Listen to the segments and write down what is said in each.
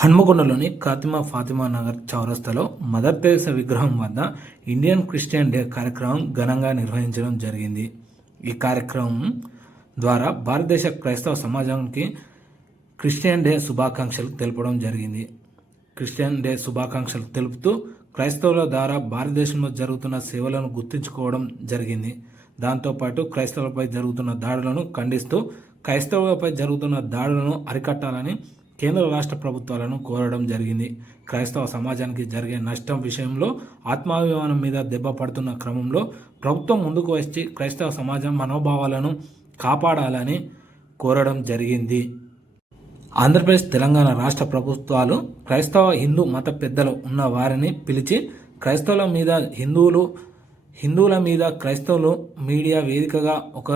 హన్మకొండలోని కాతిమా ఫాతిమా నగర్ చౌరస్తాలో mother Teresa విగ్రహం వద్ద ఇండియన్ క్రిస్టియన్ డే కార్యక్రమం ఘనంగా నిర్వహించడం జరిగింది. ఈ కార్యక్రమం ద్వారా భారతదేశ క్రైస్తవ సమాజానికి క్రిస్టియన్ డే శుభాకాంక్షలు తెలపడం జరిగింది. క్రిస్టియన్ డే శుభాకాంక్షలు తెలుపుతూ క్రైస్తవుల ద్వారా భారతదేశంలో జరుగుతున్న సేవలను గుర్తుంచుకోవడం జరిగింది. దాంతోపాటు క్రైస్తవులపై జరుగుతున్న దాడులను ఖండిస్తూ క్రైస్తవులపై జరుగుతున్న దాడులను అరికట్టాలని కేంద్ర రాష్ట్ర ప్రభుత్వాలను కోరడం జరిగింది. క్రైస్తవ సమాజానికి జరిగే నష్టం విషయంలో ఆత్మాభిమానం మీద దెబ్బ పడుతున్న క్రమంలో ప్రభుత్వం ముందుకు వచ్చి క్రైస్తవ సమాజం మనోభావాలను కాపాడాలని కోరడం జరిగింది. ఆంధ్రప్రదేశ్ తెలంగాణ రాష్ట్ర ప్రభుత్వాలు క్రైస్తవ హిందూ మత పెద్దలు ఉన్న వారిని పిలిచి క్రైస్తవుల మీద హిందువులు హిందువుల మీద క్రైస్తవులు మీడియా వేదికగా ఒక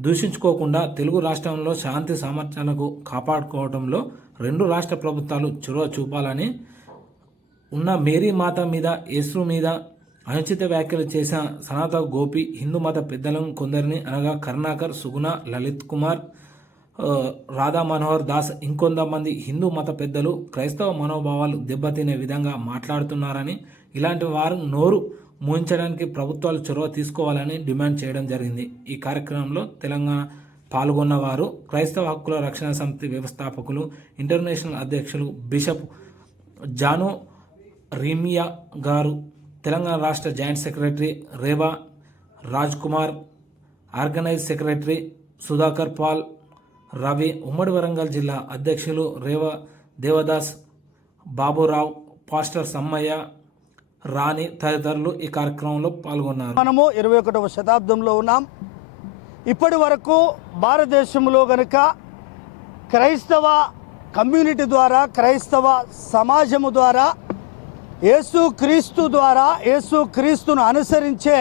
దూషించుకోకుండా తెలుగు రాష్ట్రంలో శాంతి సామర్థ్యాలకు కాపాడుకోవడంలో రెండు రాష్ట్ర ప్రభుత్వాలు చొరవ చూపాలని ఉన్న మేరీ మాత మీద యేసు మీద అనుచిత వ్యాఖ్యలు చేసిన సనాత గోపి హిందూ మత పెద్దలను కొందరిని అనగా కరుణాకర్ సుగుణ లలిత్ కుమార్ రాధా మనోహర్ దాస్ ఇంకొంతమంది హిందూ మత పెద్దలు క్రైస్తవ మనోభావాలు దెబ్బతినే విధంగా మాట్లాడుతున్నారని ఇలాంటి వారు నోరు మూయించడానికి ప్రభుత్వాలు చొరవ తీసుకోవాలని డిమాండ్ చేయడం జరిగింది. ఈ కార్యక్రమంలో తెలంగాణ పాల్గొన్నవారు క్రైస్తవ హక్కుల రక్షణ సమితి వ్యవస్థాపకులు ఇంటర్నేషనల్ అధ్యక్షులు బిషప్ జాను రీమియా గారు తెలంగాణ రాష్ట్ర joint secretary Reva Raj Kumar organise secretary Sudhakar Paul Ravi ఉమ్మడి వరంగల్ జిల్లా అధ్యక్షులు రేవ దేవదాస్ బాబురావు పాస్టర్ సమ్మయ్య రాణి తదితరులు ఈ కార్యక్రమంలో పాల్గొన్నారు. మనము ఇరవై ఒకటవ శతాబ్దంలో ఉన్నాం. ఇప్పటి వరకు భారతదేశంలో కనుక క్రైస్తవ కమ్యూనిటీ ద్వారా క్రైస్తవ సమాజము ద్వారా యేసు క్రీస్తు ద్వారా యేసు క్రీస్తును అనుసరించే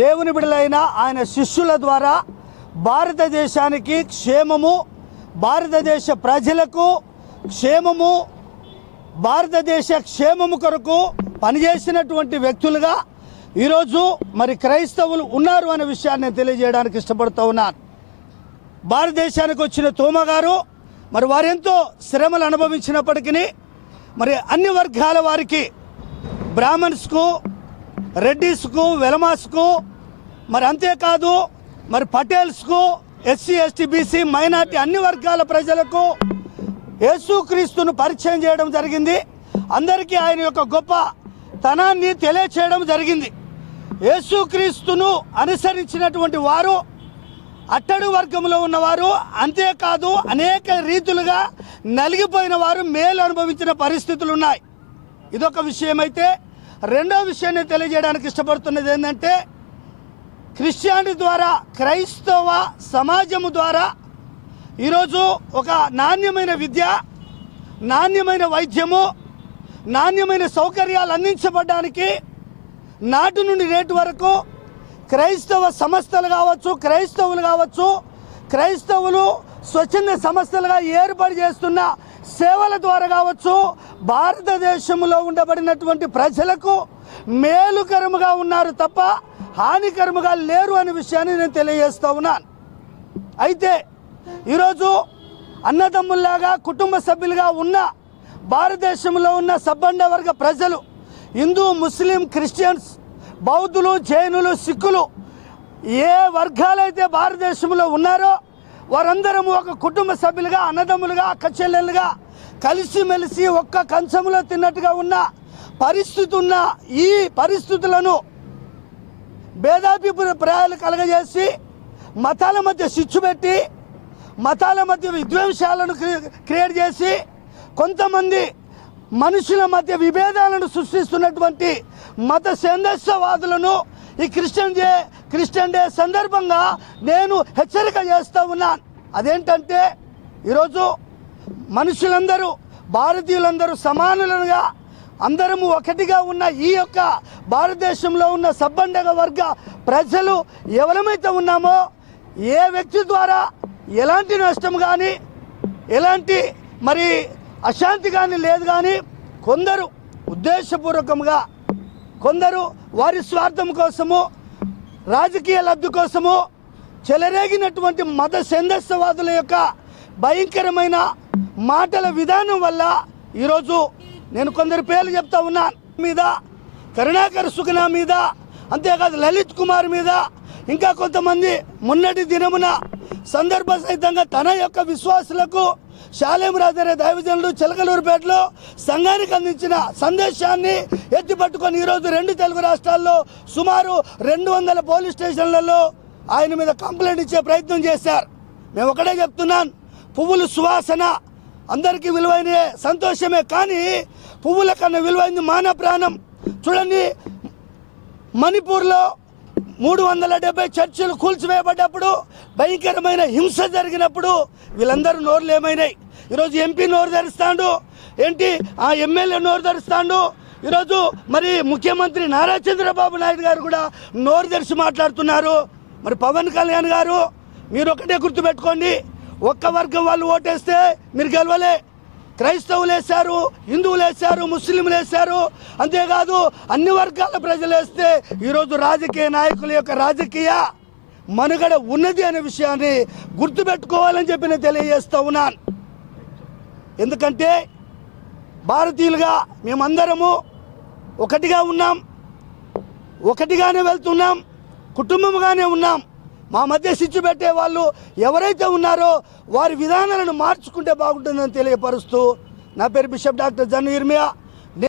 దేవుని బిడలైన ఆయన శిష్యుల ద్వారా భారతదేశానికి క్షేమము భారతదేశ ప్రజలకు క్షేమము భారతదేశ క్షేమము కొరకు పనిచేసినటువంటి వ్యక్తులుగా ఈరోజు మరి క్రైస్తవులు ఉన్నారు అనే విషయాన్ని నేను తెలియజేయడానికి ఇష్టపడుతూ ఉన్నాను. భారతదేశానికి వచ్చిన తోమ గారు మరి వారెంతో శ్రమలు అనుభవించినప్పటికీ మరి అన్ని వర్గాల వారికి బ్రాహ్మణ్స్కు రెడ్డిస్కు వెలమాస్కు మరి అంతేకాదు మరి పటేల్స్కు ఎస్సీ ఎస్టీ బీసీ మైనార్టీ అన్ని వర్గాల ప్రజలకు యేసుక్రీస్తును పరిచయం చేయడం జరిగింది. అందరికీ ఆయన యొక్క గొప్ప తనాన్ని తెలియచేయడం జరిగింది. యేసుక్రీస్తును అనుసరించినటువంటి వారు అట్టడు వర్గంలో ఉన్నవారు అంతేకాదు అనేక రీతులుగా నలిగిపోయిన వారు మేలు అనుభవించిన పరిస్థితులు ఉన్నాయి ఇదొక విషయం అయితే రెండో విషయాన్ని తెలియజేయడానికి ఇష్టపడుతున్నది ఏంటంటే క్రిస్టియానిటీ ద్వారా క్రైస్తవ సమాజము ద్వారా ఈరోజు ఒక నాణ్యమైన విద్య నాణ్యమైన వైద్యము నాణ్యమైన సౌకర్యాలు అందించబడడానికి నాటు నుండి రేటు వరకు క్రైస్తవ సంస్థలు కావచ్చు క్రైస్తవులు కావచ్చు క్రైస్తవులు స్వచ్ఛంద సంస్థలుగా ఏర్పాటు చేస్తున్న సేవల ద్వారా కావచ్చు భారతదేశంలో ఉండబడినటువంటి ప్రజలకు మేలుకరముగా ఉన్నారు తప్ప హానికరముగా లేరు అనే విషయాన్ని నేను తెలియజేస్తూ ఉన్నాను. అయితే ఈరోజు అన్నదమ్ముల్లాగా కుటుంబ సభ్యులుగా ఉన్న భారతదేశంలో ఉన్న సబ్బండ వర్గ ప్రజలు హిందూ ముస్లిం క్రిస్టియన్స్ బౌద్ధులు జైనులు సిక్కులు ఏ వర్గాలైతే భారతదేశంలో ఉన్నారో వారందరము ఒక కుటుంబ సభ్యులుగా అన్నదమ్ములుగా అక్క చెల్లెలుగా కలిసిమెలిసి ఒక్క కంచంలో తిన్నట్టుగా ఉన్న పరిస్థితి ఉన్న ఈ పరిస్థితులను భేదాభిప్రాయాలు కలగజేసి మతాల మధ్య చిచ్చు పెట్టి మతాల మధ్య విద్వేషాలను క్రి- క్రియేట్ చేసి కొంతమంది మనుషుల మధ్య విభేదాలను సృష్టిస్తున్నటువంటి మత సందేశవాదులను ఈ క్రిస్టియన్ డే క్రిస్టియన్ డే సందర్భంగా నేను హెచ్చరిక చేస్తూ ఉన్నాను. అదేంటంటే ఈరోజు మనుషులందరూ భారతీయులందరూ సమానులుగా అందరము ఒకటిగా ఉన్న ఈ యొక్క భారతదేశంలో ఉన్న సబ్బండగ వర్గ ప్రజలు ఎవరమైతే ఉన్నామో ఏ వ్యక్తి ద్వారా ఎలాంటి నష్టం కానీ ఎలాంటి మరి అశాంతి కానీ లేదు కానీ కొందరు ఉద్దేశపూర్వకంగా కొందరు వారి స్వార్థం కోసము రాజకీయ లబ్ధి కోసము చెలరేగినటువంటి మత సందస్సవాదుల యొక్క భయంకరమైన మాటల విధానం వల్ల ఈరోజు నేను కొందరు పేర్లు చెప్తా ఉన్నా. మీద కరుణాకర్ సుఖన మీద అంతేకాదు లలిత్ కుమార్ మీద ఇంకా కొంతమంది మొన్నటి దినమున సందర్భ సహితంగా తన యొక్క విశ్వాసులకు శాలేమరాజు అనే దైవజనుడు చిలకలూరుపేటలో సంఘానికి అందించిన సందేశాన్ని ఎత్తిపట్టుకొని ఈరోజు రెండు తెలుగు రాష్ట్రాల్లో సుమారు రెండు వందల పోలీస్ స్టేషన్లలో ఆయన మీద కంప్లైంట్ ఇచ్చే ప్రయత్నం చేశారు. మేము ఒకటే చెప్తున్నాను పువ్వులు సువాసన అందరికీ విలువైన సంతోషమే కానీ పువ్వుల కన్నా విలువైంది మానవ ప్రాణం. చూడండి మణిపూర్లో మూడు వందల డెబ్బై చర్చిలు కూల్చివేయబడ్డప్పుడు భయంకరమైన హింస జరిగినప్పుడు వీళ్ళందరూ నోరులు ఏమైనాయి. ఈరోజు ఎంపీ నోరు ధరిస్తాడు ఏంటి ఆ ఎమ్మెల్యే నోరు ధరిస్తాడు. ఈరోజు మరి ముఖ్యమంత్రి నారా చంద్రబాబు నాయుడు గారు కూడా నోరు తెరిచి మాట్లాడుతున్నారు. మరి పవన్ కళ్యాణ్ గారు మీరు ఒకటే గుర్తుపెట్టుకోండి ఒక్క వర్గం వాళ్ళు ఓటేస్తే మీరు గెలవలే. క్రైస్తవులు వేశారు హిందువులు వేశారు ముస్లింలు వేశారు అంతేకాదు అన్ని వర్గాల ప్రజలు వేస్తే ఈరోజు రాజకీయ నాయకుల యొక్క రాజకీయ మనుగడ ఉన్నది అనే విషయాన్ని గుర్తుపెట్టుకోవాలని చెప్పి నేను తెలియజేస్తూ ఉన్నాను. ఎందుకంటే భారతీయులుగా మేమందరము ఒకటిగా ఉన్నాం ఒకటిగానే వెళ్తున్నాం కుటుంబంగానే ఉన్నాం. మా మధ్య సిచ్చు పెట్టే వాళ్ళు ఎవరైతే ఉన్నారో వారి విధానాలను మార్చుకుంటే బాగుంటుందని తెలియపరుస్తూ నా పేరు బిషప్ డాక్టర్ జన్ ఇర్మియా.